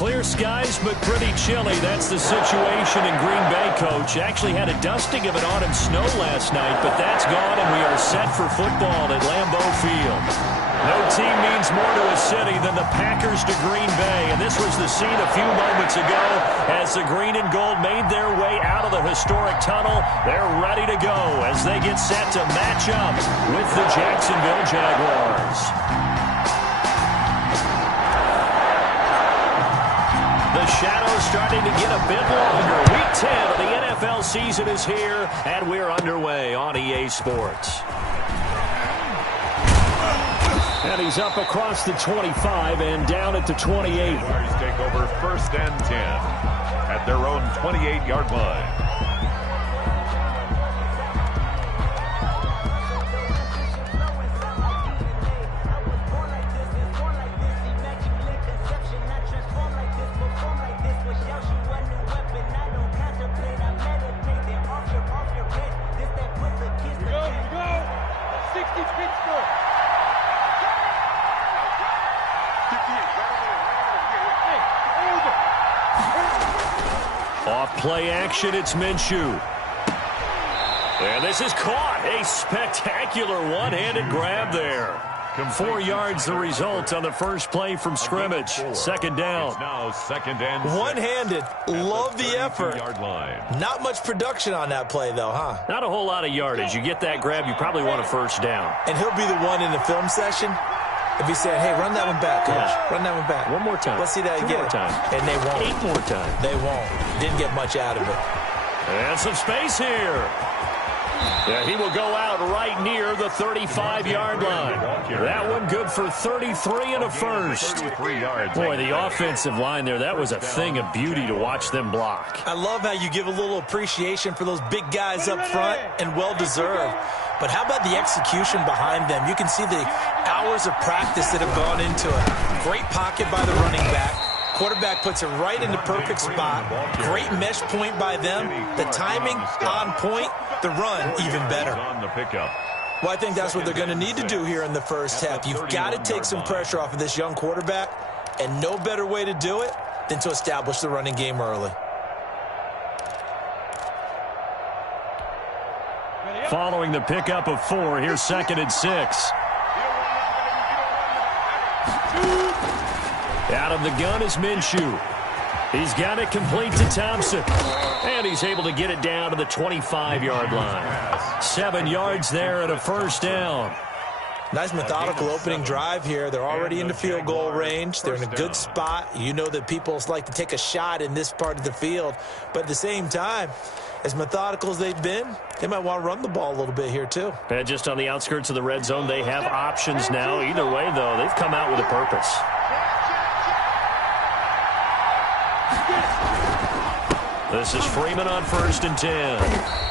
Clear skies, but pretty chilly. That's the situation in Green Bay, Coach. Actually had a dusting of an autumn snow last night, but that's gone, and we are set for football at Lambeau Field. No team means more to a city than the Packers to Green Bay, and this was the scene a few moments ago as the green and gold made their way out of the historic tunnel. They're ready to go as they get set to match up with the Jacksonville Jaguars. The shadow's starting to get a bit longer. Week 10 of the NFL season is here, and we're underway on EA Sports. And he's up across the 25 and down at the 28. Jaguars take over 1st and 10 at their own 28-yard line. Play action, it's Minshew. And this is caught. A spectacular one-handed grab there. 4 yards the result on the first play from scrimmage. Second down. Now second and one-handed. Love the effort. Not much production on that play, though, huh? Not a whole lot of yardage. You get that grab, you probably want a first down. And he'll be the one in the film session if he said, hey, run that one back, Coach. Yeah. Run that one back. One more time. Let's see that again. 2 more times. And they won't. 8 more times. They won't. Didn't get much out of it. And some space here. Yeah, he will go out right near the 35-yard line. That one good for 33 and a first. Boy, the offensive line there, that was a thing of beauty to watch them block. I love how you give a little appreciation for those big guys up front, and well-deserved. But how about the execution behind them? You can see the hours of practice that have gone into it. Great pocket by the running back. Quarterback puts it right in the perfect spot. Great mesh point by them. The timing on point. The run even better. Well, I think that's what they're going to need to do here in the first half. You've got to take some pressure off of this young quarterback, and no better way to do it than to establish the running game early. Following the pickup of 4, here's 2nd and 6. Out of the gun is Minshew. He's got it complete to Thompson. And he's able to get it down to the 25-yard line. 7 yards there and a first down. Nice methodical opening drive here. They're already in the field goal range. They're in a good spot. You know that people like to take a shot in this part of the field. But at the same time, as methodical as they've been, they might want to run the ball a little bit here too. And just on the outskirts of the red zone, they have options now. Either way, though, they've come out with a purpose. This is Freeman on 1st and 10.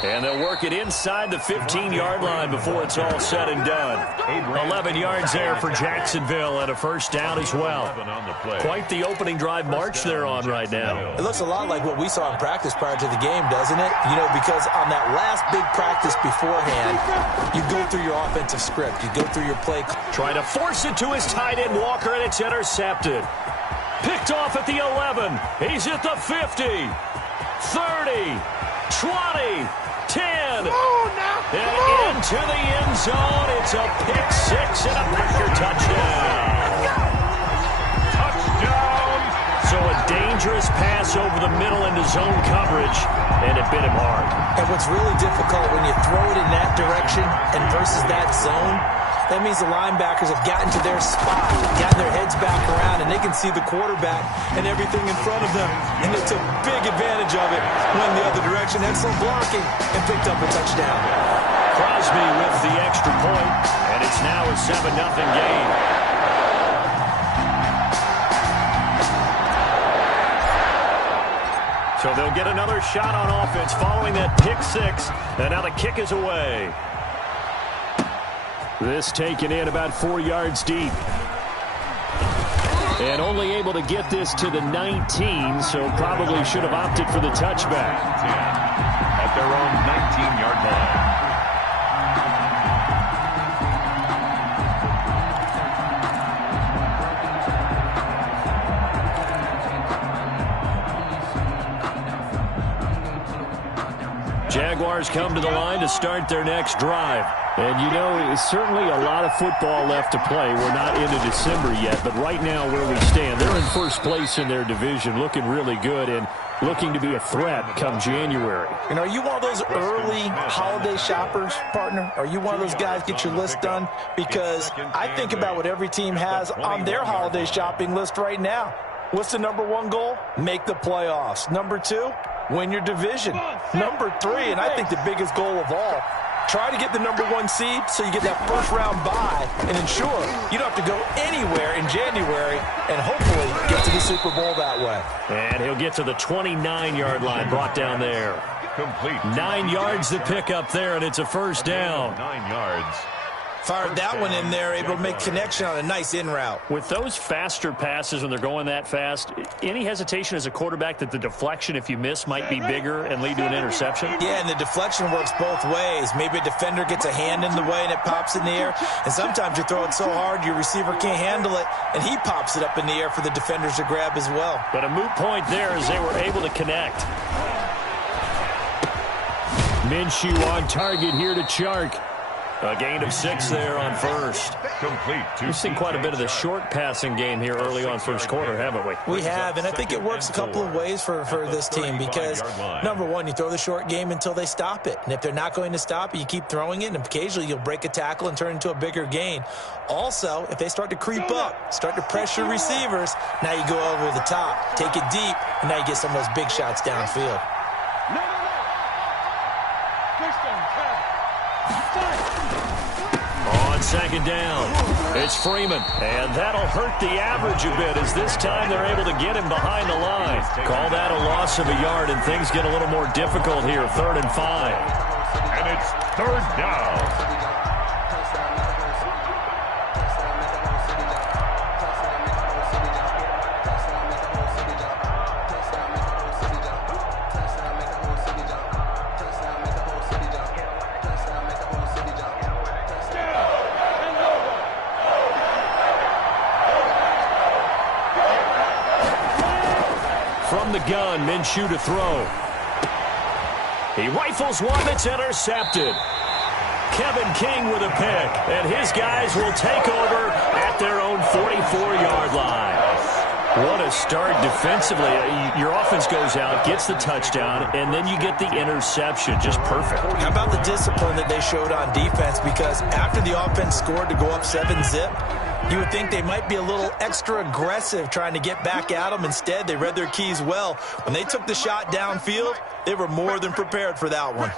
And they'll work it inside the 15-yard line before it's all said and done. 11 yards there for Jacksonville and a first down as well. Quite the opening drive march they're on right now. It looks a lot like what we saw in practice prior to the game, doesn't it? You know, because on that last big practice beforehand, you go through your offensive script. You go through your play. Try to force it to his tight end, Walker, and it's intercepted. Picked off at the 11. He's at the 50. 30, 20, 10, and into the end zone. It's a pick 6 and a Packer touchdown. Touchdown! So a dangerous pass over the middle into zone coverage, and it bit him hard. And what's really difficult when you throw it in that direction and versus that zone, that means the linebackers have gotten to their spot, gotten their heads back around, and they can see the quarterback and everything in front of them. And they took big advantage of it, went the other direction, excellent blocking, and picked up a touchdown. Crosby with the extra point, and it's now a 7-0 game. So they'll get another shot on offense following that pick 6, and now the kick is away. This taken in about 4 yards deep. And only able to get this to the 19, so probably should have opted for the touchback. At their own 19-yard line. Jaguars come to the line to start their next drive. And, you know, it's certainly a lot of football left to play. We're not into December yet, but right now where we stand, they're in first place in their division, looking really good and looking to be a threat come January. And are you one of those early holiday shoppers, partner? Are you one of those guys get your list done? Because I think about what every team has on their holiday shopping list right now. What's the number one goal? Make the playoffs. Number two, win your division. Number three, and I think the biggest goal of all, try to get the number one seed so you get that first-round bye and ensure you don't have to go anywhere in January and hopefully get to the Super Bowl that way. And he'll get to the 29-yard line, brought down there. Complete. 9 yards to pick up there, and it's a first down. 9 yards. Fired that one in there, able to make connection on a nice in route. With those faster passes when they're going that fast, any hesitation as a quarterback that the deflection, if you miss, might be bigger and lead to an interception? Yeah, and the deflection works both ways. Maybe a defender gets a hand in the way and it pops in the air. And sometimes you throw it so hard your receiver can't handle it, and he pops it up in the air for the defenders to grab as well. But a moot point there as they were able to connect. Minshew on target here to Chark. A gain of 6 there on first. Complete. We've seen quite a bit of the short passing game here early on first quarter, haven't we? We have, and I think it works a couple of ways for this team because, number one, you throw the short game until they stop it. And if they're not going to stop it, you keep throwing it, and occasionally you'll break a tackle and turn into a bigger gain. Also, if they start to creep up, start to pressure receivers, now you go over the top, take it deep, and now you get some of those big shots downfield. On second down, it's Freeman, and that'll hurt the average a bit as this time they're able to get him behind the line. Call that a loss of a yard, and things get a little more difficult here, 3rd and 5. And it's 3rd down. From the gun, Minshew to throw. He rifles one that's intercepted. Kevin King with a pick, and his guys will take over at their own 44-yard line. What a start defensively. Your offense goes out, gets the touchdown, and then you get the interception. Just perfect. How about the discipline that they showed on defense? Because after the offense scored to go up 7-zip, you would think they might be a little extra aggressive trying to get back at them. Instead, they read their keys well. When they took the shot downfield, they were more than prepared for that one.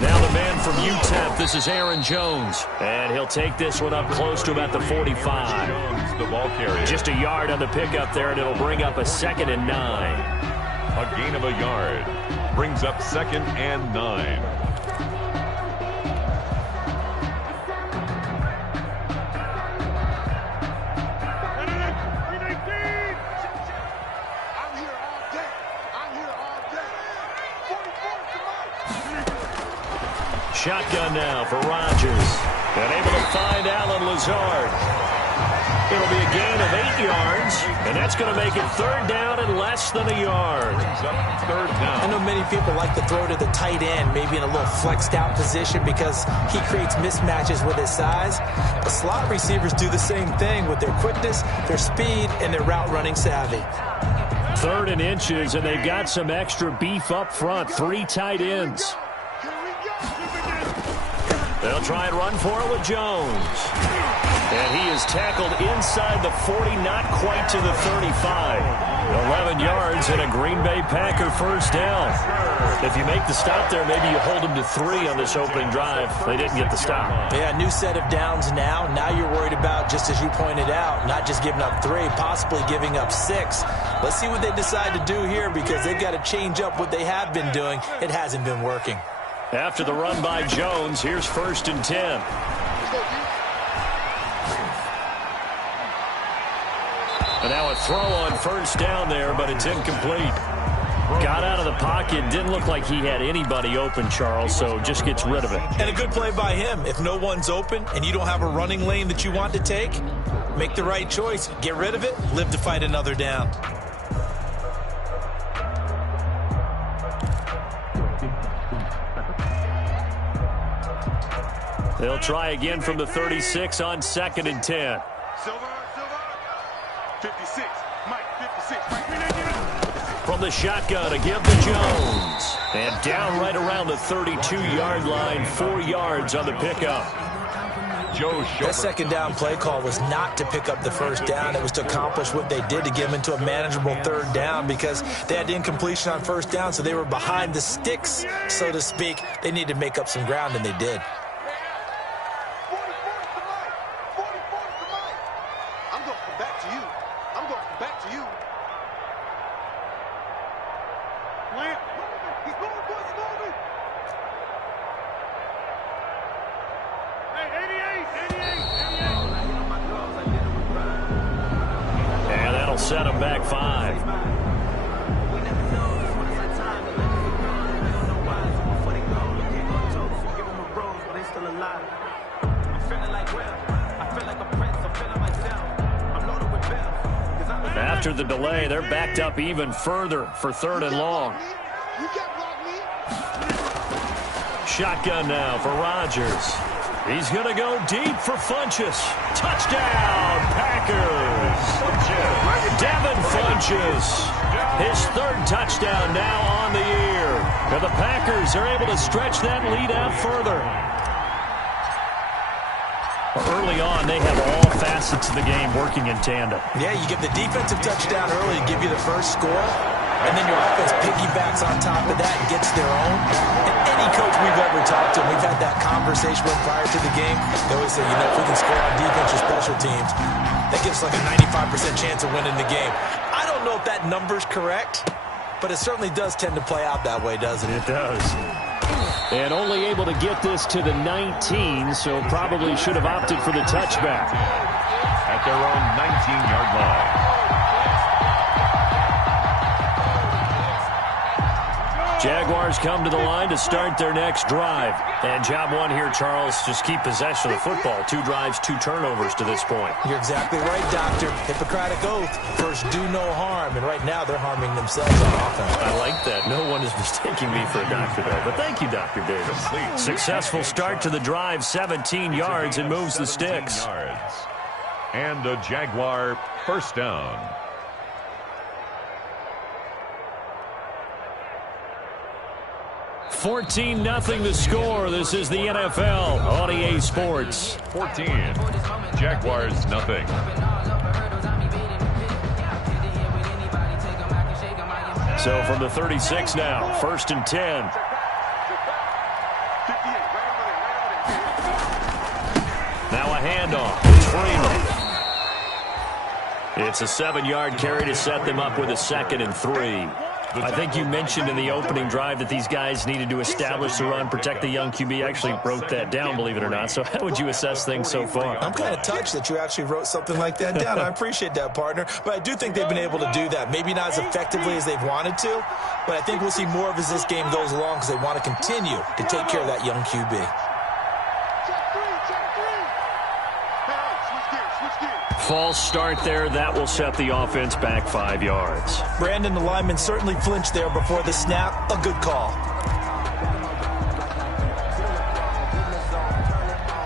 Now the man from UTEP, this is Aaron Jones. And he'll take this one up close to about the 45. Jones, the ball carrier. Just a yard on the pickup there, and it'll bring up a 2nd and 9. A gain of a yard. Brings up 2nd and 9. Shotgun now for Rodgers. And able to find Alan Lazard. It'll be a gain of 8 yards, and that's going to make it 3rd down and less than a yard. 3rd down. I know many people like to throw to the tight end, maybe in a little flexed out position because he creates mismatches with his size. The slot receivers do the same thing with their quickness, their speed, and their route running savvy. 3rd and inches, and they've got some extra beef up front. 3 tight ends. They'll try and run for it with Jones. And he is tackled inside the 40, not quite to the 35. 11 yards and a Green Bay Packer first down. If you make the stop there, maybe you hold them to 3 on this opening drive. They didn't get the stop. Yeah, new set of downs now. Now you're worried about, just as you pointed out, not just giving up 3, possibly giving up 6. Let's see what they decide to do here because they've got to change up what they have been doing. It hasn't been working. After the run by Jones, here's 1st and 10. And now a throw on 1st down there, but it's incomplete. Got out of the pocket. Didn't look like he had anybody open, Charles, so just gets rid of it. And a good play by him. If no one's open and you don't have a running lane that you want to take, make the right choice. Get rid of it. Live to fight another down. They'll try again from the 36 on 2nd and 10. Silver. 56. Mike, 56. Mike. From the shotgun, a give to Jones. And down right around the 32-yard line, 4 yards on the pickup. That second down play call was not to pick up the first down. It was to accomplish what they did to get them into a manageable third down because they had incompletion on first down, so they were behind the sticks, so to speak. They needed to make up some ground, and they did. I'm going to come back to you. I'm going to come back to you. He's moving, boys. He's moving. And that'll set him back 5. After the delay, they're backed up even further for 3rd and long. Shotgun now for Rodgers. He's going to go deep for Funchess. Touchdown, Packers. Devin Funchess. His 3rd touchdown now on the year. And the Packers are able to stretch that lead out further. Early on, they have all facets of the game working in tandem. Yeah, you give the defensive touchdown early to give you the first score, and then your offense piggybacks on top of that and gets their own. And any coach we've ever talked to, we've had that conversation with prior to the game. They always say, if we can score on defense or special teams, that gives like a 95% chance of winning the game. I don't know if that number's correct, but it certainly does tend to play out that way, doesn't it? It does. And only able to get this to the 19, so probably should have opted for the touchback. At their own 19-yard line. Jaguars come to the line to start their next drive. And job one here, Charles, just keep possession of the football. 2 drives, 2 turnovers to this point. You're exactly right, Doctor. Hippocratic oath. First, do no harm. And right now, they're harming themselves on offense. I like that. No one is mistaking me for a doctor, though. But thank you, Dr. Davis. Successful start to the drive, 17 yards, and moves the sticks. And a Jaguar first down. 14-0 the score. This is the NFL on EA Sports. 14. Jaguars nothing. So from the 36 now, 1st and 10. Now a handoff. It's Freeman. It's a 7-yard carry to set them up with a 2nd and 3. I think you mentioned in the opening drive that these guys needed to establish the run, protect the young QB. I actually wrote that down, believe it or not. So how would you assess things so far? I'm kind of touched that you actually wrote something like that down. I appreciate that, partner. But I do think they've been able to do that. Maybe not as effectively as they've wanted to, but I think we'll see more of as this game goes along because they want to continue to take care of that young QB. False start there. That will set the offense back 5 yards. Brandon, the lineman certainly flinched there before the snap. A good call.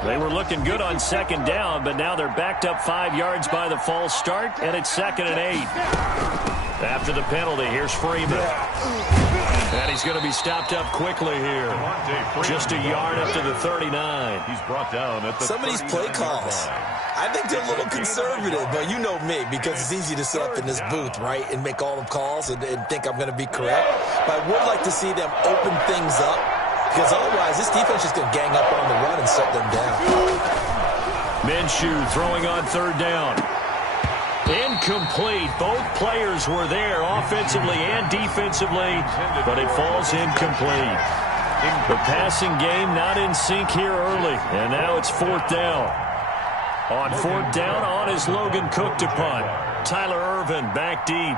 They were looking good on 2nd down, but now they're backed up 5 yards by the false start, and it's 2nd and 8. After the penalty, here's Freeman. And he's going to be stopped up quickly here. Just a yard up to the 39. He's brought down at the Some of these play calls, I think they're a little conservative, but you know me, because it's easy to sit up in this booth, right, and make all the calls and think I'm going to be correct. But I would like to see them open things up, because otherwise this defense is going to gang up on the run and shut them down. Minshew throwing on 3rd down. Incomplete. Both players were there offensively and defensively, but it falls incomplete. The passing game not in sync here early, and now it's 4th down. On 4th down, on is Logan Cook to punt. Tyler Ervin back deep.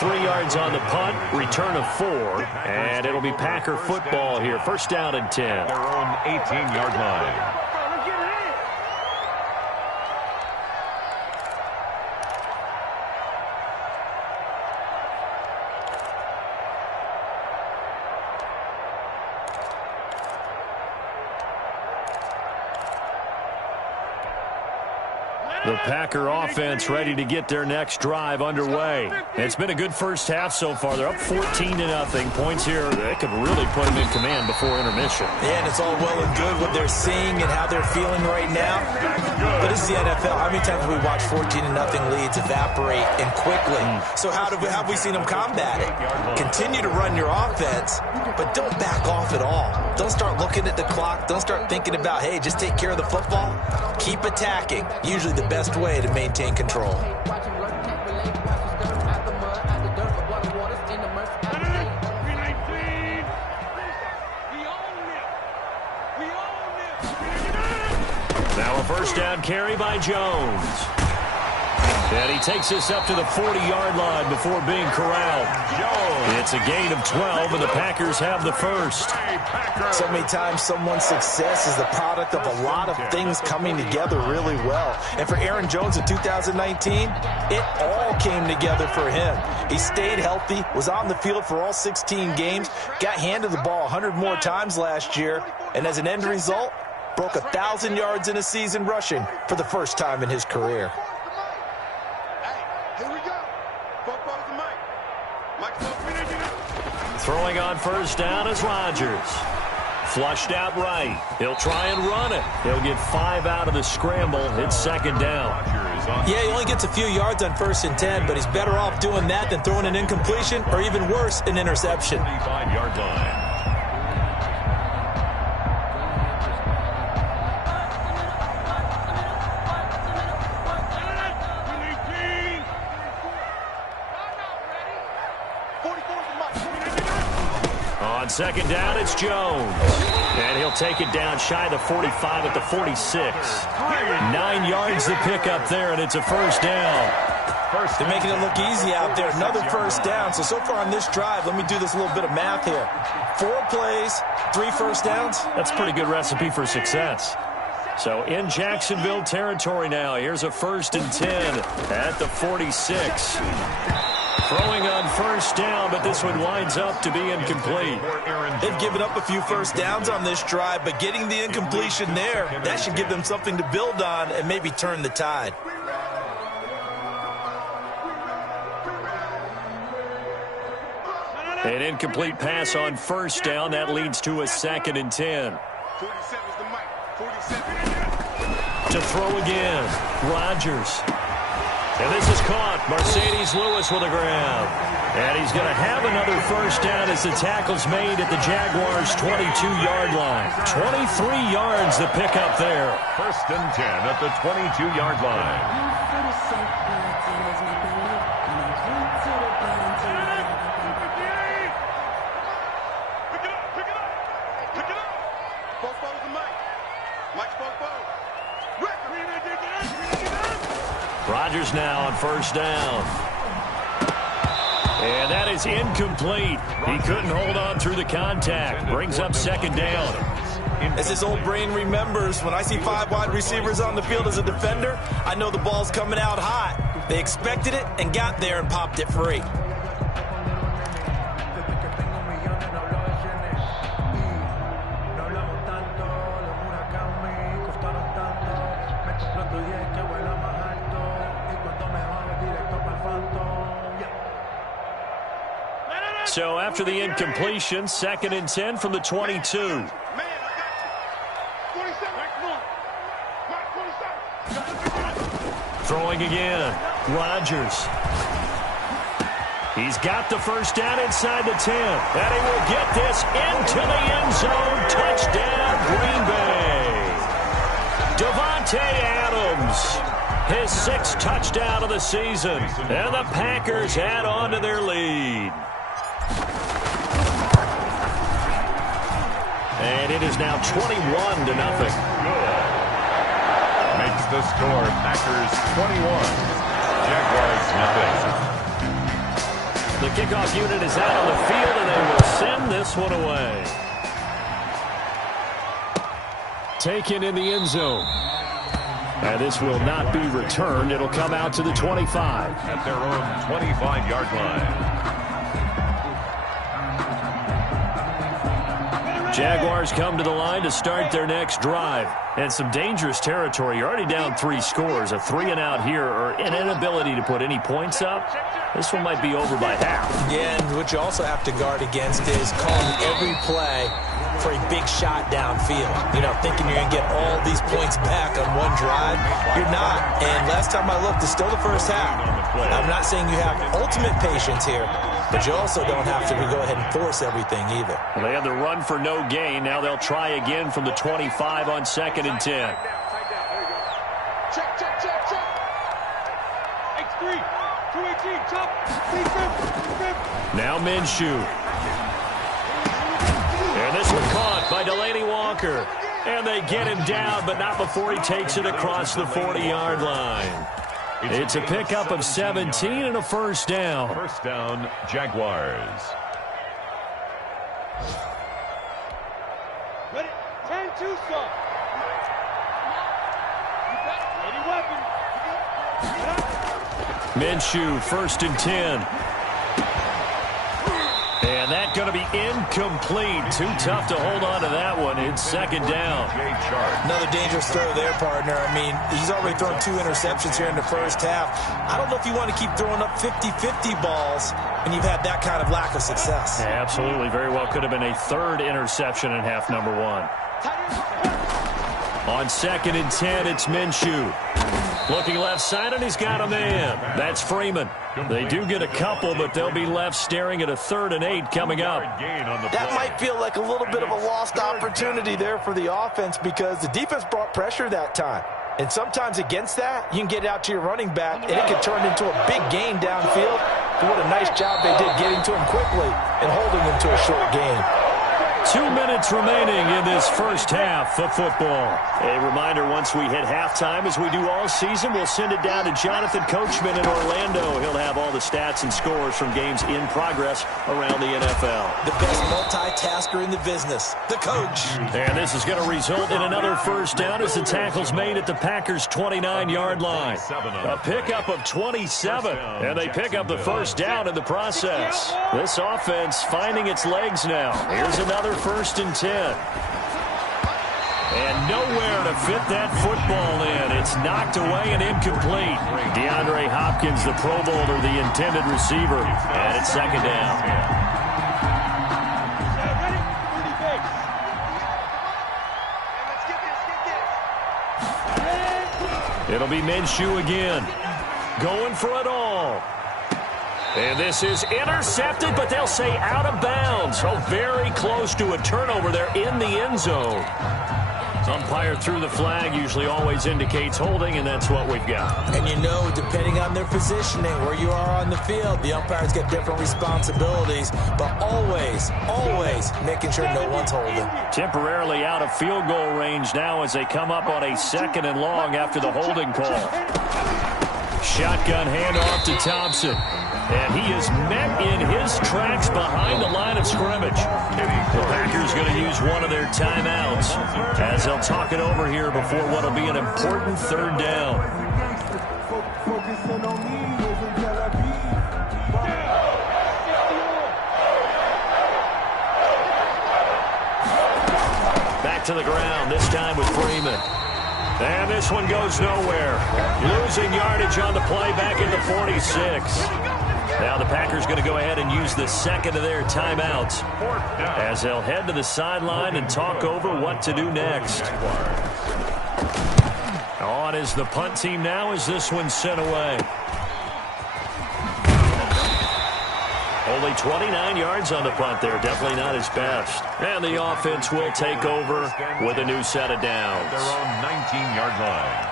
Three yards on the punt, return of 4, and it'll be Packer football here. 1st down and 10. Their own 18-yard line. The Packer offense ready to get their next drive underway. It's been a good first half so far. They're up 14-0. Points here, they could really put them in command before intermission. Yeah, and it's all well and good what they're seeing and how they're feeling right now. But this is the NFL. How many times have we watched 14-0 leads evaporate and quickly? So how have we seen them combat it? Continue to run your offense, but don't back off at all. Don't start looking at the clock. Don't start thinking about, hey, just take care of the football. Keep attacking. Usually the best way to maintain control. Now a first down carry by Jones. And he takes this up to the 40-yard line before being corralled. It's a gain of 12, and the Packers have the first. So many times someone's success is the product of a lot of things coming together really well. And for Aaron Jones in 2019, it all came together for him. He stayed healthy, was on the field for all 16 games, got handed the ball 100 more times last year, and as an end result, broke 1,000 yards in a season rushing for the first time in his career. Throwing on first down is Rodgers. Flushed out right. He'll try and run it. He'll get 5 out of the scramble. It's second down. Yeah, he only gets a few yards on 1st and 10, but he's better off doing that than throwing an incompletion or even worse, an interception. 25-yard line. On second down, it's Jones. And he'll take it down shy of the 45 at the 46. 9 yards to pick up there, and it's a first down. They're making it look easy out there. Another first down. So far on this drive, let me do this little bit of math here. 4 plays, 3 first downs. That's a pretty good recipe for success. So in Jacksonville territory now, here's a 1st and 10 at the 46. Throwing on first down, but this one winds up to be incomplete. They've given up a few first downs on this drive, but getting the incompletion there, that should give them something to build on and maybe turn the tide. An incomplete pass on first down. That leads to a 2nd and 10. To throw again, Rodgers. And this is caught. Mercedes Lewis with a grab. And he's going to have another first down as the tackle's made at the Jaguars' 22-yard line. 23 yards to pick up there. 1st and 10 at the 22-yard line. Rodgers now on first down. And that is incomplete. He couldn't hold on through the contact. Brings up second down. As his old brain remembers, when I see 5 wide receivers on the field as a defender, I know the ball's coming out hot. They expected it and got there and popped it free. So after the incompletion, 2nd and 10 from the 22. Throwing again, Rodgers. He's got the first down inside the 10. And he will get this into the end zone. Touchdown, Green Bay. Davante Adams, his 6th touchdown of the season. And the Packers add on to their lead. And it is now 21-0. Makes the score Packers 21, Jaguars 0. The kickoff unit is out on the field, and they will send this one away. Taken in the end zone. And this will not be returned. It'll come out to the 25. At their own 25-yard line. Jaguars come to the line to start their next drive. And some dangerous territory. You're already down 3 scores. A 3-and-out here or an inability to put any points up. This one might be over by half. Yeah, and what you also have to guard against is calling every play for a big shot downfield. You know, thinking you're going to get all these points back on one drive. You're not. And last time I looked, it's still the first half. I'm not saying you have ultimate patience here, but you also don't have to go ahead and force everything either. Well, they had the run for no gain. Now they'll try again from the 25 on 2nd and 10. Check. X3. 218. Chop. Now Minshew. And this one caught by Delaney Walker. And they get him down, but not before he takes it across the 40-yard line. It's a pickup of 17 and a first down. First down, Jaguars. Ready? 10-2, son. Any weapon. Minshew, 1st and 10. And that's going to be incomplete. Too tough to hold on to that one. It's 2nd down. Another dangerous throw there, partner. I mean, he's already thrown 2 interceptions here in the first half. I don't know if you want to keep throwing up 50-50 balls when you've had that kind of lack of success. Yeah, absolutely. Very well could have been a 3rd interception in half number 1. On 2nd and 10, it's Minshew. Looking left side, and he's got a man. That's Freeman. They do get a couple, but they'll be left staring at a 3rd and 8 coming up. That might feel like a little bit of a lost opportunity there for the offense because the defense brought pressure that time. And sometimes against that, you can get out to your running back, and it can turn into a big gain downfield. But what a nice job they did getting to him quickly and holding him to a short gain. 2 minutes remaining in this first half of football. A reminder, once we hit halftime, as we do all season, we'll send it down to Jonathan Coachman in Orlando. He'll have all the stats and scores from games in progress around the NFL. The best multitasker in the business, the coach. And this is going to result in another first down as the tackle's made at the Packers' 29-yard line. A pickup of 27, and they pick up the first down in the process. This offense finding its legs now. Here's another 1st and 10. And nowhere to fit that football in. It's knocked away and incomplete. DeAndre Hopkins, the Pro Bowler, the intended receiver. And it's 2nd down. It'll be Minshew again. Going for it all. And this is intercepted, but they'll say out of bounds. Oh, very close to a turnover there in the end zone. Umpire threw the flag, usually always indicates holding, and that's what we've got. And you know, depending on their positioning, where you are on the field, the umpires get different responsibilities, but always making sure no one's holding. Temporarily out of field goal range now as they come up on a 2nd and long after the holding call. Shotgun handoff to Thompson. And he is met in his tracks behind the line of scrimmage. The Packers going to use one of their timeouts as they'll talk it over here before what will be an important 3rd down. Back to the ground, this time with Freeman. And this one goes nowhere. Losing yardage on the play back at the 46. Now the Packers going to go ahead and use the 2nd of their timeouts as they'll head to the sideline and talk over what to do next. On is the punt team now as this one's sent away. Only 29 yards on the punt there. Definitely not his best. And the offense will take over with a new set of downs. Their own 19-yard line.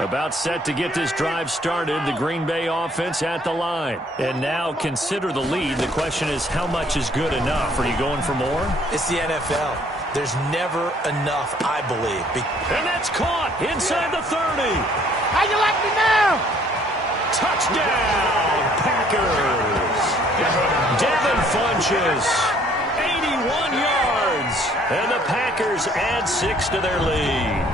About set to get this drive started, the Green Bay offense at the line. And now consider the lead. The question is, how much is good enough? Are you going for more? It's the NFL. There's never enough, I believe. And that's caught inside the 30. How you like me now? Touchdown, Packers. Devin Funchess, 81 yards. And the Packers add 6 to their lead.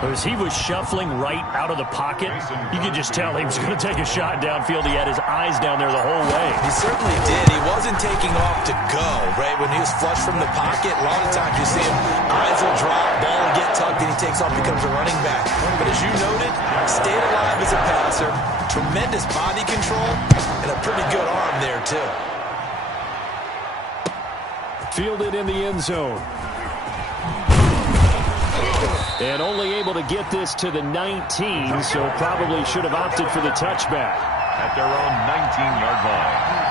As he was shuffling right out of the pocket, you could just tell he was going to take a shot downfield. He had his eyes down there the whole way. He certainly did. He wasn't taking off to go, right? When he was flush from the pocket, a lot of times you see him, eyes will drop, ball will get tucked, and he takes off, becomes a running back. But as you noted, stayed alive as a passer, tremendous body control, and a pretty good arm there, too. Fielded in the end zone. And only able to get this to the 19, so probably should have opted for the touchback. At their own 19-yard line.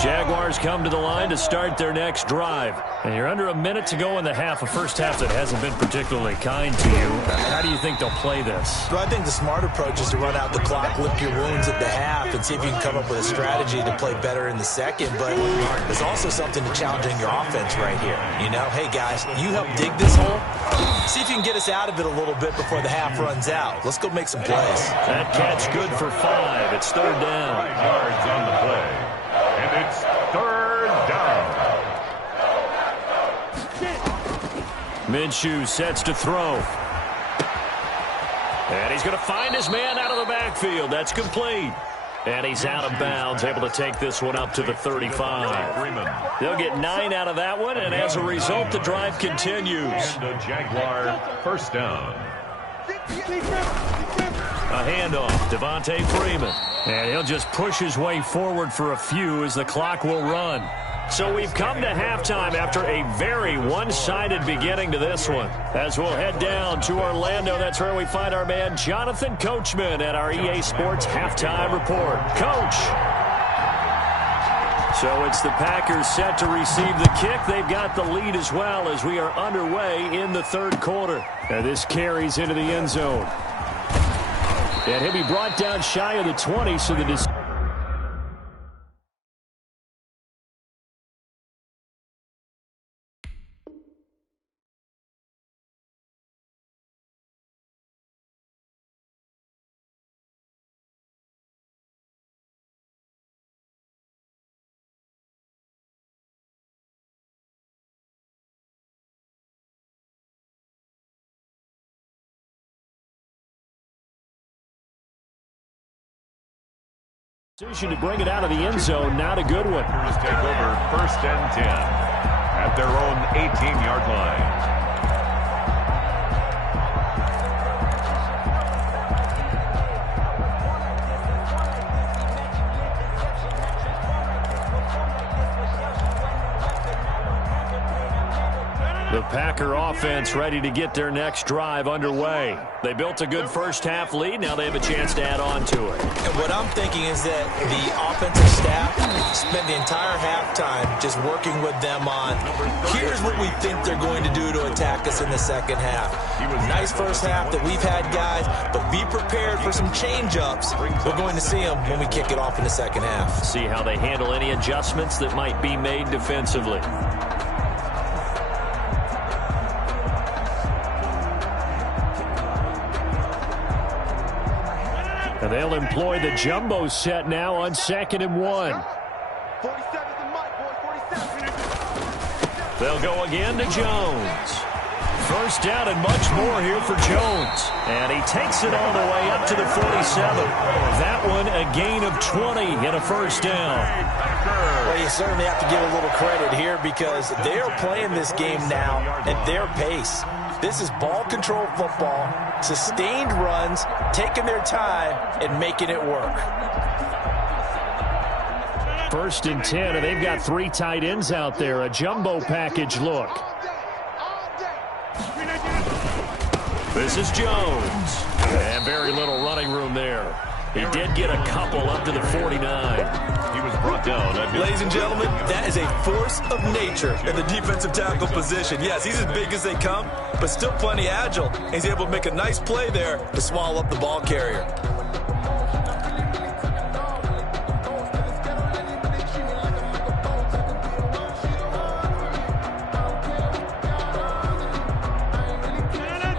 Jaguars come to the line to start their next drive. And you're under a minute to go in the half, a first half that hasn't been particularly kind to you. How do you think they'll play this? Well, I think the smart approach is to run out the clock, lick your wounds at the half, and see if you can come up with a strategy to play better in the second. But there's also something to challenging your offense right here. You know, hey, guys, you help dig this hole. See if you can get us out of it a little bit before the half runs out. Let's go make some plays. That catch good for 5. It's third down. 5 yards on the play. And it's third down. Minshew sets to throw. And he's going to find his man out of the backfield. That's complete. And he's out of bounds, able to take this one up to the 35. They'll get 9 out of that one, and as a result, the drive continues. And the Jaguar first down. A handoff, Devontae Freeman. And he'll just push his way forward for a few as the clock will run. So we've come to halftime after a very one-sided beginning to this one. As we'll head down to Orlando, that's where we find our man Jonathan Coachman at our EA Sports Halftime Report. Coach! So it's the Packers set to receive the kick. They've got the lead as well as we are underway in the third quarter. And this carries into the end zone. And he'll be brought down shy of the 20, so the decision to bring it out of the end zone, not a good one. Take over first and 10 at their own 18-yard line. The Packer offense ready to get their next drive underway. They built a good first-half lead. Now they have a chance to add on to it. And what I'm thinking is that the offensive staff spent the entire halftime just working with them on, here's what we think they're going to do to attack us in the second half. Nice first half that we've had, guys, but be prepared for some change-ups. We're going to see them when we kick it off in the second half. See how they handle any adjustments that might be made defensively. And they'll employ the jumbo set now on 2nd and 1. They'll go again to Jones. First down and much more here for Jones. And he takes it all the way up to the 47. That one a gain of 20 and a first down. Well, you certainly have to give a little credit here because they are playing this game now at their pace. This is ball control football, sustained runs, taking their time, and making it work. First and 10, and they've got 3 tight ends out there. A jumbo package look. This is Jones. And very little running room there. He did get a couple up to the 49. He was brought down. Ladies and gentlemen, that is a force of nature in the defensive tackle position. Yes, he's as big as they come, but still plenty agile. He's able to make a nice play there to swallow up the ball carrier.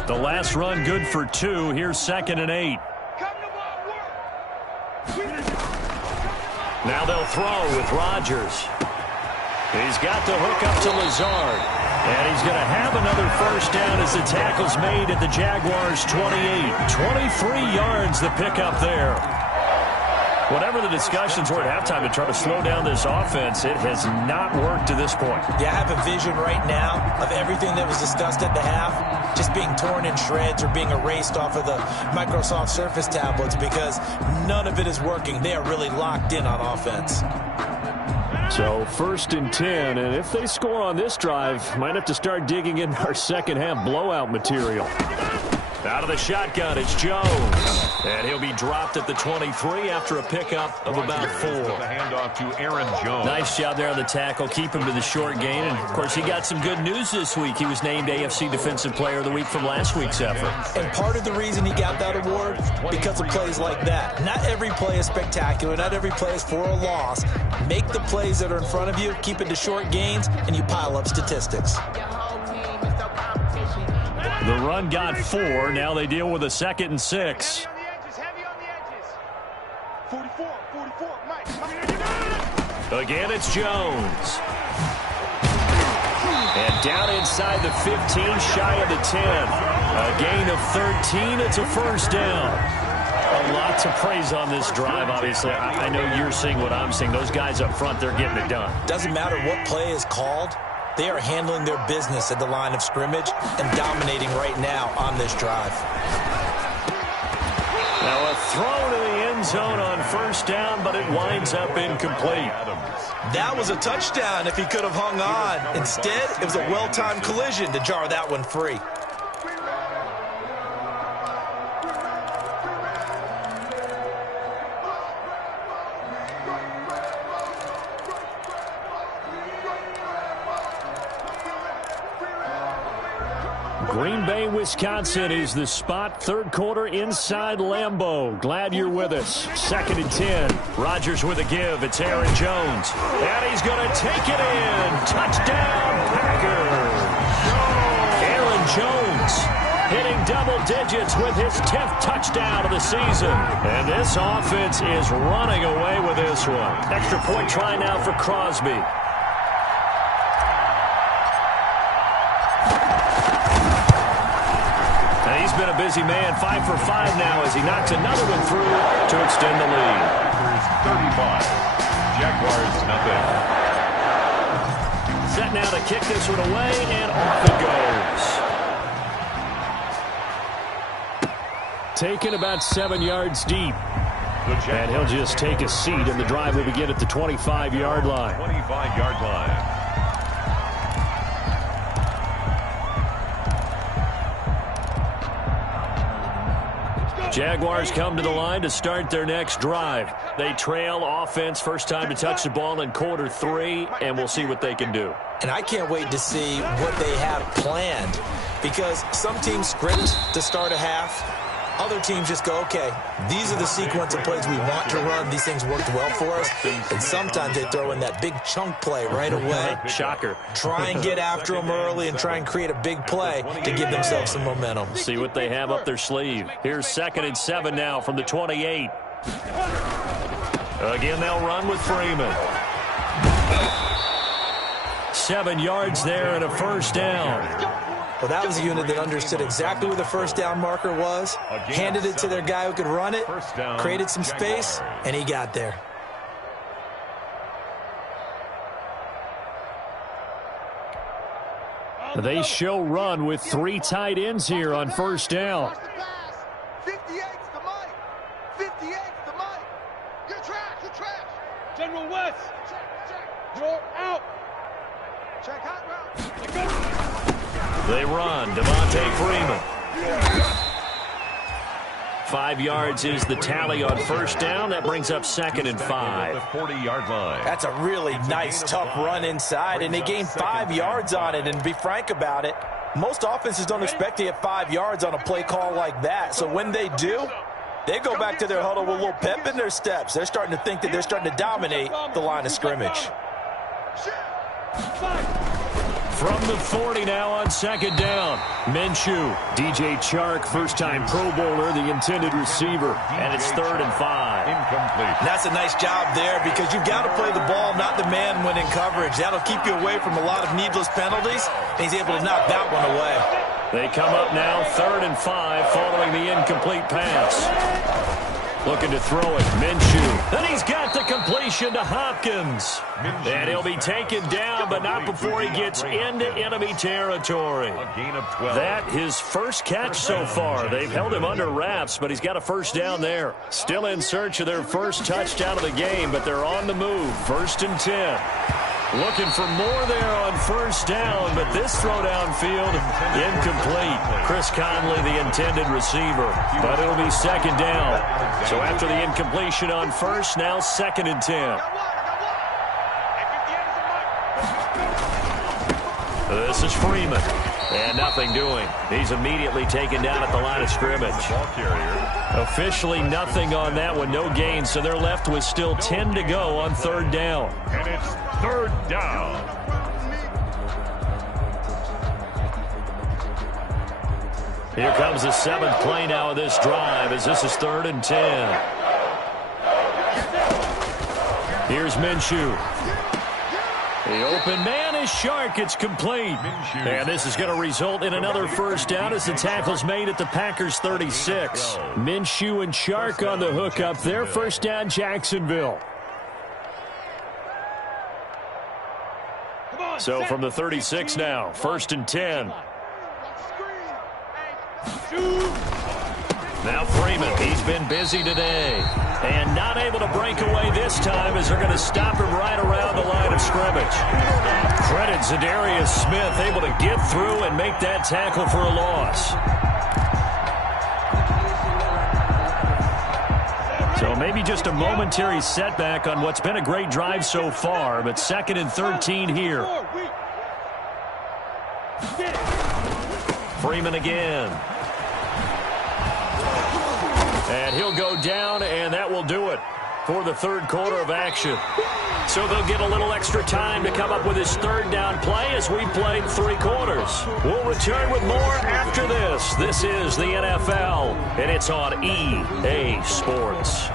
The last run good for 2. Here's 2nd and 8. Now they'll throw with Rodgers. He's got the hook up to Lazard. And he's going to have another first down as the tackle's made at the Jaguars' 28. 23 yards the pickup there. Whatever the discussions were at halftime to try to slow down this offense, it has not worked to this point. Yeah, I have a vision right now of everything that was discussed at the half just being torn in shreds or being erased off of the Microsoft Surface tablets because none of it is working. They are really locked in on offense. So 1st and 10, and if they score on this drive, might have to start digging in our second half blowout material. Out of the shotgun, it's Jones. And he'll be dropped at the 23 after a pickup of about 4. The handoff to Aaron Jones. Nice job there on the tackle. Keep him to the short gain. And, of course, he got some good news this week. He was named AFC Defensive Player of the Week from last week's effort. And part of the reason he got that award, because of plays like that. Not every play is spectacular. Not every play is for a loss. Make the plays that are in front of you, keep it to short gains, and you pile up statistics. The run got 4. Now they deal with a 2nd and 6. Heavy on the edges. 44, Mike. Again, it's Jones. And down inside the 15, shy of the 10. A gain of 13. It's a first down. A lot to praise on this drive, obviously. I know you're seeing what I'm seeing. Those guys up front, they're getting it done. Doesn't matter what play is called. They are handling their business at the line of scrimmage and dominating right now on this drive. Now a throw to the end zone on first down, but it winds up incomplete. That was a touchdown if he could have hung on. Instead, it was a well-timed collision to jar that one free. Green Bay, Wisconsin is the spot. 3rd quarter inside Lambeau. Glad you're with us. 2nd and 10. Rodgers with a give. It's Aaron Jones. And he's going to take it in. Touchdown, Packers. Aaron Jones hitting double digits with his 10th touchdown of the season. And this offense is running away with this one. Extra point try now for Crosby. He's been a busy man, 5 for 5 now as he knocks another one through to extend the lead. Packers 35, Jaguars nothing. Set now to kick this one away, and off it goes. Taken about 7 yards deep. And he'll just take a seat, and the drive will begin at the 25-yard line. 25-yard line. Jaguars come to the line to start their next drive. They trail offense, first time to touch the ball in quarter 3, and we'll see what they can do. And I can't wait to see what they have planned because some teams script to start a half. Other teams just go, okay, these are the sequence of plays we want to run. These things worked well for us. And sometimes they throw in that big chunk play right away. Shocker. Try and get after them early and try and create a big play to give themselves some momentum. See what they have up their sleeve. Here's 2nd and 7 now from the 28. Again, they'll run with Freeman. 7 yards there and a first down. Well, that was a unit that understood exactly where the first down marker was, handed it to their guy who could run it, created some space, and he got there. They show run with 3 tight ends here on first down. 58's the Mike. 58's the Mike. You're trash. General West. You're out. Check hot route. They run. Devontae Freeman. 5 yards is the tally on first down. That brings up 2nd and 5. 40-yard line. That's a really nice, tough run inside, and they gained 5 yards on it. And to be frank about it, most offenses don't expect to get 5 yards on a play call like that. So when they do, they go back to their huddle with a little pep in their steps. They're starting to think that they're starting to dominate the line of scrimmage. From the 40 now on 2nd down. Minshew. DJ Chark, first-time Pro Bowler, the intended receiver. And it's 3rd and 5. Incomplete. And that's a nice job there because you've got to play the ball, not the man when in coverage. That'll keep you away from a lot of needless penalties, and he's able to knock that one away. They come up now 3rd and 5 following the incomplete pass. Looking to throw it, Minshew. And he's got the completion to Hopkins. And he'll be taken down, but not before he gets into enemy territory. A gain of 12. That his first catch so far. They've held him under wraps, but he's got a first down there. Still in search of their first touchdown of the game, but they're on the move. 1st and 10. Looking for more there on first down, but this throw downfield, incomplete. Chris Conley, the intended receiver, but it'll be 2nd down. So after the incompletion on first, now 2nd and 10. This is Freeman, and nothing doing. He's immediately taken down at the line of scrimmage. Ball carrier. Officially nothing on that one, no gain, so they're left with still 10 to go on 3rd down. And it's 3rd down. Here comes the 7th play now of this drive as this is 3rd and 10. Here's Minshew. The open man is Shark. It's complete. And this is going to result in another first down as the tackle's made at the Packers 36. Minshew and Shark on the hook up there. First down, Jacksonville. So from the 36 now, 1st and 10. Now Freeman, he's been busy today. And not able to break away this time as they're going to stop him right around the line of scrimmage. Credit Zadarius Smith, able to get through and make that tackle for a loss. So maybe just a momentary setback on what's been a great drive so far, but 2nd and 13 here. Freeman again. And he'll go down, and that will do it for the 3rd quarter of action. So they'll get a little extra time to come up with his 3rd down play as we played 3 quarters. We'll return with more after this. This is the NFL, and it's on EA Sports.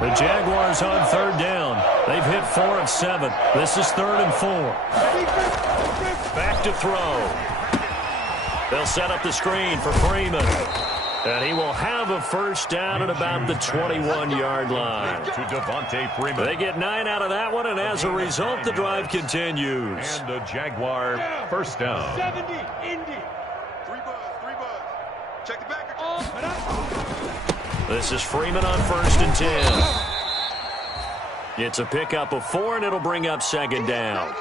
The Jaguars on 3rd down. They've hit 4 of 7. This is 3rd and 4. Back to throw. They'll set up the screen for Freeman. And he will have a first down at about the 21-yard line. To Devontae Freeman. They get 9 out of that one, and as a result, the drive continues. And a Jaguar first down. 70, Indy. 3 buzz. Check the back. This is Freeman on 1st and 10. It's a pickup of 4, and it'll bring up 2nd down.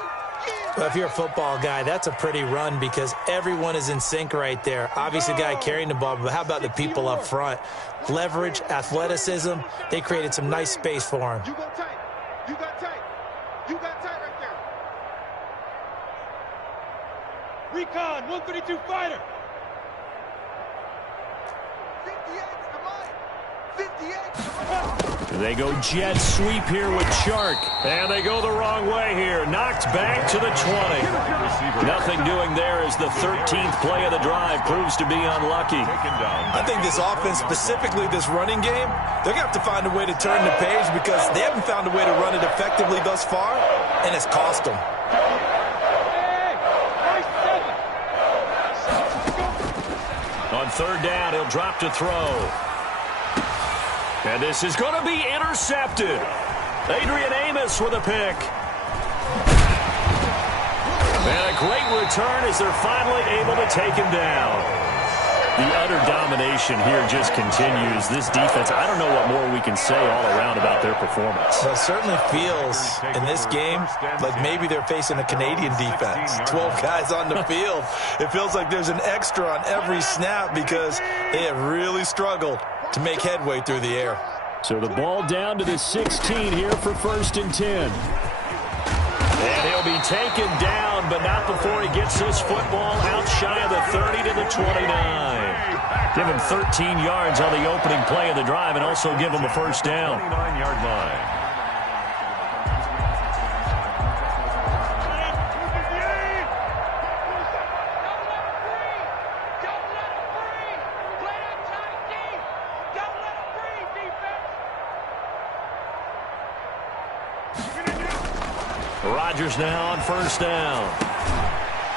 Well, if you're a football guy, that's a pretty run because everyone is in sync right there. Obviously, the guy carrying the ball, but how about the people up front? Leverage, athleticism, they created some nice space for him. You got tight. You got tight. You got tight right there. Recon, 132 fighter. 58 to the line. 58 to the line. They go jet sweep here with Shark. And they go the wrong way here. Knocked back to the 20. Nothing doing there as the 13th play of the drive proves to be unlucky. I think this offense, specifically this running game, they're going to have to find a way to turn the page because they haven't found a way to run it effectively thus far, and it's cost them. On 3rd down, he'll drop to throw. And this is going to be intercepted. Adrian Amos with a pick. And a great return as they're finally able to take him down. The utter domination here just continues. This defense, I don't know what more we can say all around about their performance. Well, it certainly feels in this game like maybe they're facing a Canadian defense. 12 guys on the field. It feels like there's an extra on every snap because they have really struggled to make headway through the air. So the ball down to the 16 here for 1st and 10. And he'll be taken down, but not before he gets this football out shy of the 30 to the 29. Give him 13 yards on the opening play of the drive and also give him a first down. 29-yard line. Rodgers now on first down.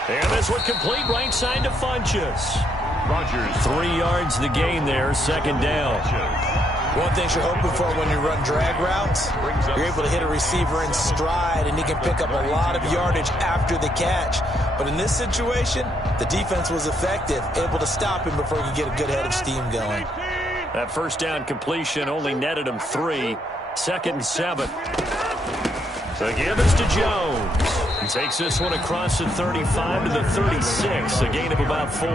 And this one complete, right side to Funchess. Rodgers. 3 yards the gain there, second down. One thing you're hoping for when you run drag routes, you're able to hit a receiver in stride, and he can pick up a lot of yardage after the catch. But in this situation, the defense was effective, able to stop him before he could get a good head of steam going. That first down completion only netted him 3. 2nd and 7. The give is to Jones. He takes this one across the 35 to the 36, a gain of about 4.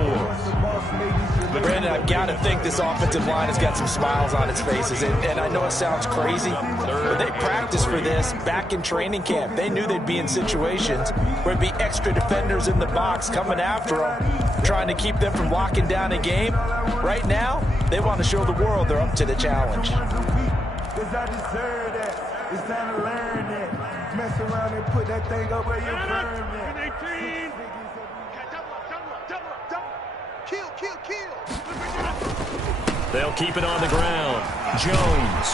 Brandon, I've got to think this offensive line has got some smiles on its faces. And I know it sounds crazy, but they practiced for this back in training camp. They knew they'd be in situations where there'd be extra defenders in the box coming after them, trying to keep them from locking down a game. Right now, they want to show the world they're up to the challenge. It's time to learn that. Mess around and put that thing up where you burn it. Kill. They'll keep it on the ground. Jones.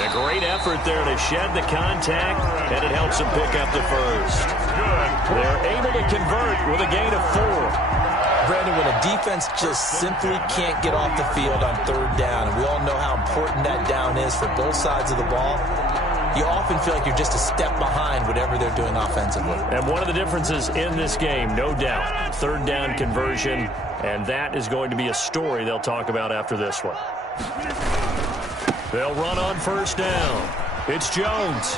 A great effort there to shed the contact, and it helps him pick up the first. They're able to convert with a gain of 4. Brandon, when a defense just simply can't get off the field on third down, and we all know how important that down is for both sides of the ball, you often feel like you're just a step behind whatever they're doing offensively. And one of the differences in this game, no doubt, third down conversion, and that is going to be a story they'll talk about after this one. They'll run on first down. It's Jones.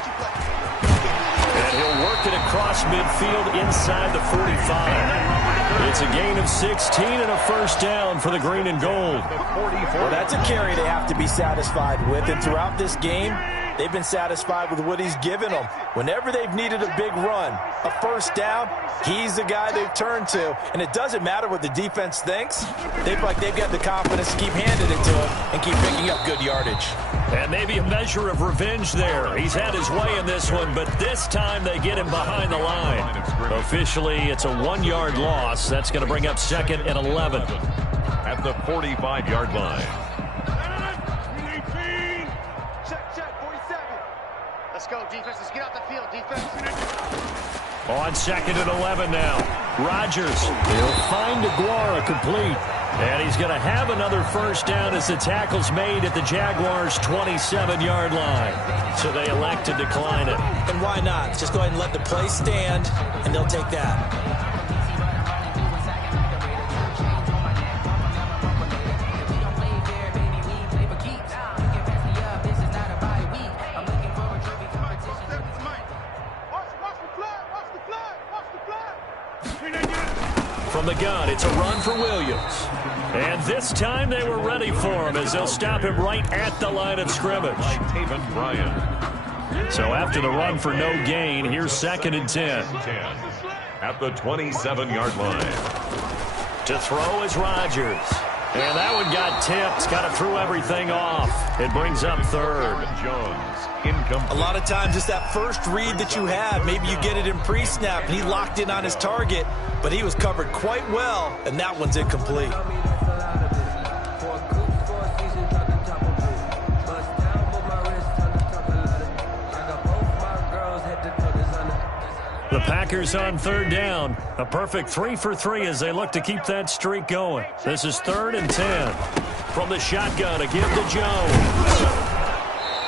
And he'll work it across midfield inside the 45. It's a gain of 16 and a first down for the green and gold. Well, that's a carry they have to be satisfied with, and throughout this game, they've been satisfied with what he's given them. Whenever they've needed a big run, a first down, he's the guy they've turned to. And it doesn't matter what the defense thinks. They've got the confidence to keep handing it to him and keep picking up good yardage. And maybe a measure of revenge there. He's had his way in this one, but this time they get him behind the line. Officially, it's a 1-yard loss. That's going to bring up 2nd and 11. At the 45-yard line. Check, 47. Let's go, defense. Let's get out the field, defense. On 2nd and 11 now. Rodgers, he'll find Aguara complete. And he's going to have another first down as the tackle's made at the Jaguars' 27-yard line. So they elect to decline it. And why not? Just go ahead and let the play stand, and they'll take that. From the gun, it's a run for Williams. And this time they were ready for him as they'll stop him right at the line of scrimmage. Taven Bryan. So after the run for no gain, here's 2nd and 10. At the 27-yard line. To throw is Rodgers. And that one got tipped. Kind of threw everything off. It brings up 3rd. Jones, incomplete. A lot of times it's that first read that you have. Maybe you get it in pre-snap, and he locked in on his target, but he was covered quite well, and that one's incomplete. The Packers on 3rd down. A perfect 3 for 3 as they look to keep that streak going. This is 3rd and 10. From the shotgun, a give to Jones.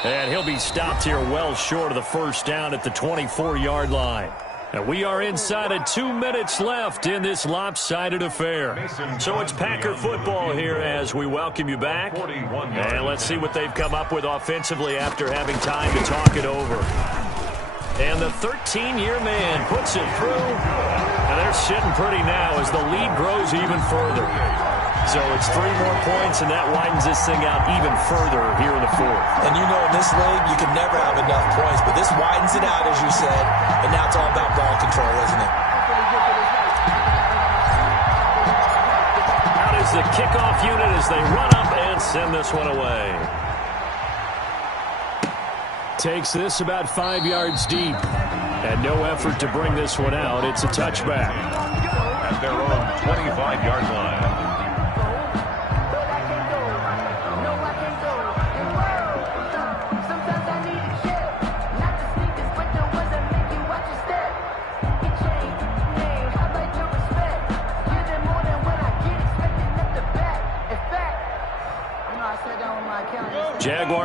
And he'll be stopped here well short of the first down at the 24-yard line. And we are inside of 2 minutes left in this lopsided affair. So it's Packer football here as we welcome you back. And let's see what they've come up with offensively after having time to talk it over. And the 13-year man puts it through. And they're sitting pretty now as the lead grows even further. So it's 3 more points, and that widens this thing out even further here in the 4th. And you know in this league, you can never have enough points, but this widens it out, as you said, and now it's all about ball control, isn't it? Out is the kickoff unit as they run up and send this one away. Takes this about 5 yards deep. And no effort to bring this one out. It's a touchback. At their own 25-yard line.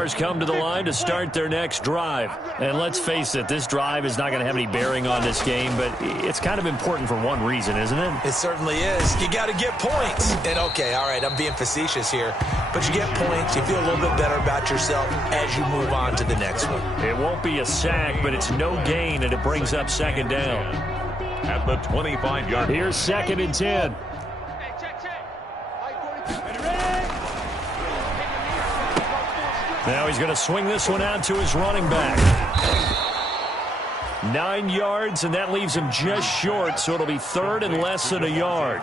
Jaguars come to the line to start their next drive. And let's face it, this drive is not going to have any bearing on this game, but it's kind of important for one reason, isn't it? It certainly is. You got to get points. And, okay, all right, I'm being facetious here, but you get points, you feel a little bit better about yourself as you move on to the next one. It won't be a sack, but it's no gain, and it brings up second down. At the 25-yard. Here's 2nd and 10. Now he's going to swing this one out to his running back. 9 yards, and that leaves him just short, so it'll be 3rd and less than a yard.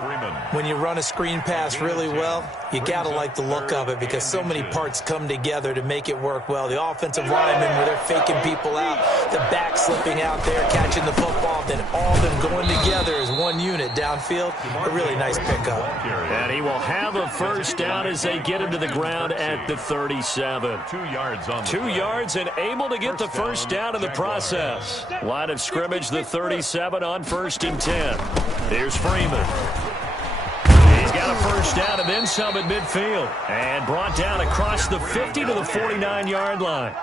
When you run a screen pass really well, you got to like the look of it because so many parts come together to make it work well. The offensive linemen, where they're faking people out, the back slipping out there, catching the football, then all of them going together as one unit downfield. A really nice pickup. And he will have a first down as they get him to the ground at the 37. 2 yards on the 2 yards and able to get the first down in the process. Line of scrimmage, the 37 on 1st and 10. Here's Freeman. He's got a first down and then some at midfield. And brought down across the 50 to the 49-yard line.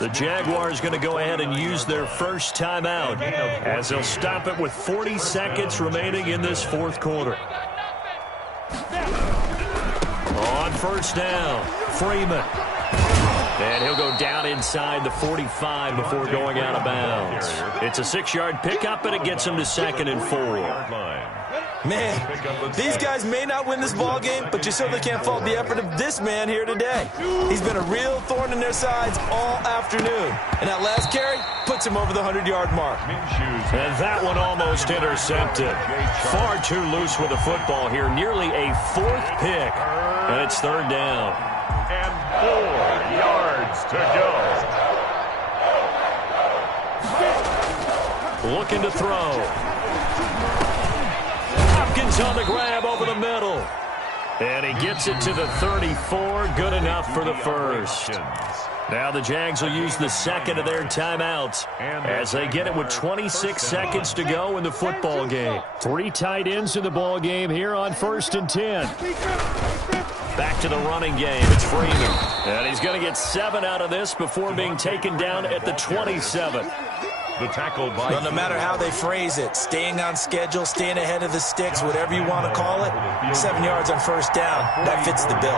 The Jaguars going to go ahead and use their first timeout as they'll stop it with 40 seconds remaining in this 4th quarter. On first down, Freeman. And he'll go down inside the 45 before going out of bounds. It's a 6-yard pickup, and it gets him to 2nd and 4. Man, these guys may not win this ball game, but you certainly can't fault the effort of this man here today. He's been a real thorn in their sides all afternoon. And that last carry puts him over the 100-yard mark. And that one almost intercepted. Far too loose with the football here. Nearly a 4th pick. And it's 3rd down. And 4 yards to go. Looking to throw. Hopkins on the grab over the middle. And he gets it to the 34. Good enough for the first. Now the Jags will use the 2nd of their timeouts as they get it with 26 seconds to go in the football game. 3 tight ends in the ball game here on 1st and 10. Back to the running game. It's Freeman. And he's going to get 7 out of this before being taken down at the 27. The tackle by... Well, no matter how they phrase it, staying on schedule, staying ahead of the sticks, whatever you want to call it, 7 yards on first down, that fits the bill.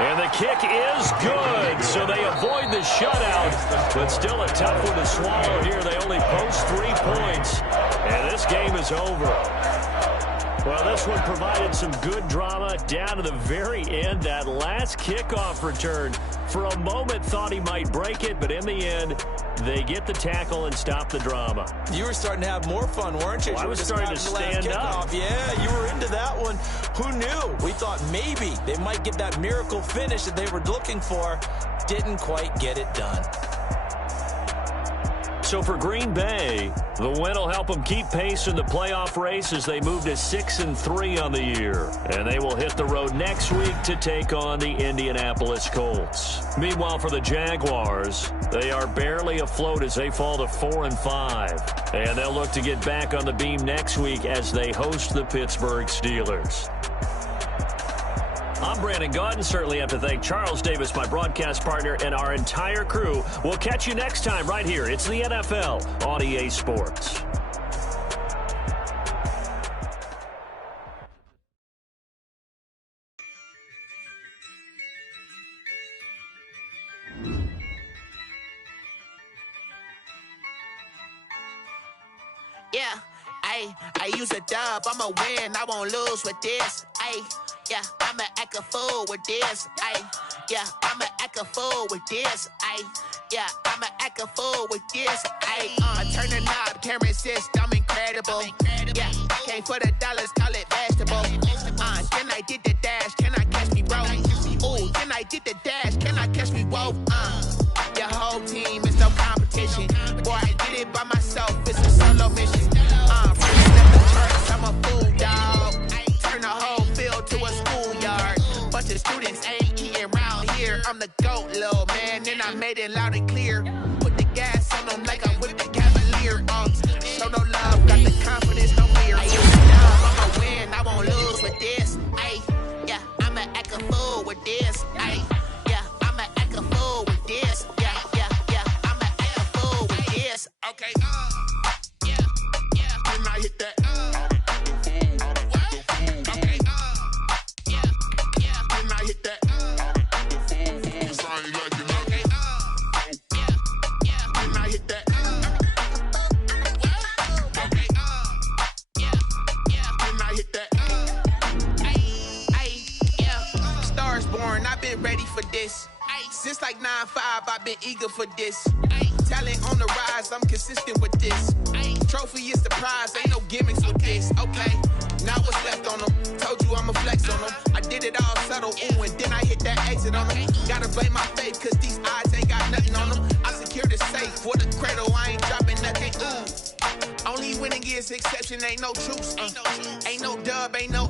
And the kick is good, so they avoid the shutout, but still a tough one to swallow here. They only post 3 points, and this game is over. Well, this one provided some good drama down to the very end. That last kickoff return, for a moment thought he might break it, but in the end, they get the tackle and stop the drama. You were starting to have more fun, weren't you? Well, I was starting to stand up. Yeah, you were into that one. Who knew? We thought maybe they might get that miracle finish that they were looking for. Didn't quite get it done. So for Green Bay, the win will help them keep pace in the playoff race as they move to 6-3 on the year. And they will hit the road next week to take on the Indianapolis Colts. Meanwhile, for the Jaguars, they are barely afloat as they fall to 4-5. And they'll look to get back on the beam next week as they host the Pittsburgh Steelers. I'm Brandon Gaudin. Certainly have to thank Charles Davis, my broadcast partner, and our entire crew. We'll catch you next time right here. It's the NFL on EA Sports. Yeah, I use a dub. I'ma win. I won't lose with this. Yeah, I'ma act a fool with this. Yeah, I'ma act a fool with this. Yeah, I'ma act a fool with this. I turn the knob, can't resist. I'm incredible. Yeah, came for the dollars, call it vegetable. Then I did the dash, can I catch me, bro? Ooh, then I did the dash, can I catch me, whoa? Your whole team is no competition. Boy, I did it by myself, it's a solo mission. First at the church, I'm a fool, dog. Turn the whole field to a schoolyard. Bunch of students ain't eating round here. I'm the GOAT, little man, and I made it loud and clear. Put the gas on them like I'm with the Cavalier. Show no love, got the confidence, no fear. I use it down. been ready for this. Since like 9-5, I've been eager for this. Talent on the rise, I'm consistent with this. Trophy is the prize, ain't no gimmicks with this. Okay, now what's left on them? Told you I'ma flex on them. I did it all subtle, ooh, and then I hit that exit on them. Gotta blame my faith, cause these odds ain't got nothing on them. I secure the safe for the cradle, I ain't dropping nothing, ooh. Only winning is exception, ain't no truce. Ain't no dub, ain't no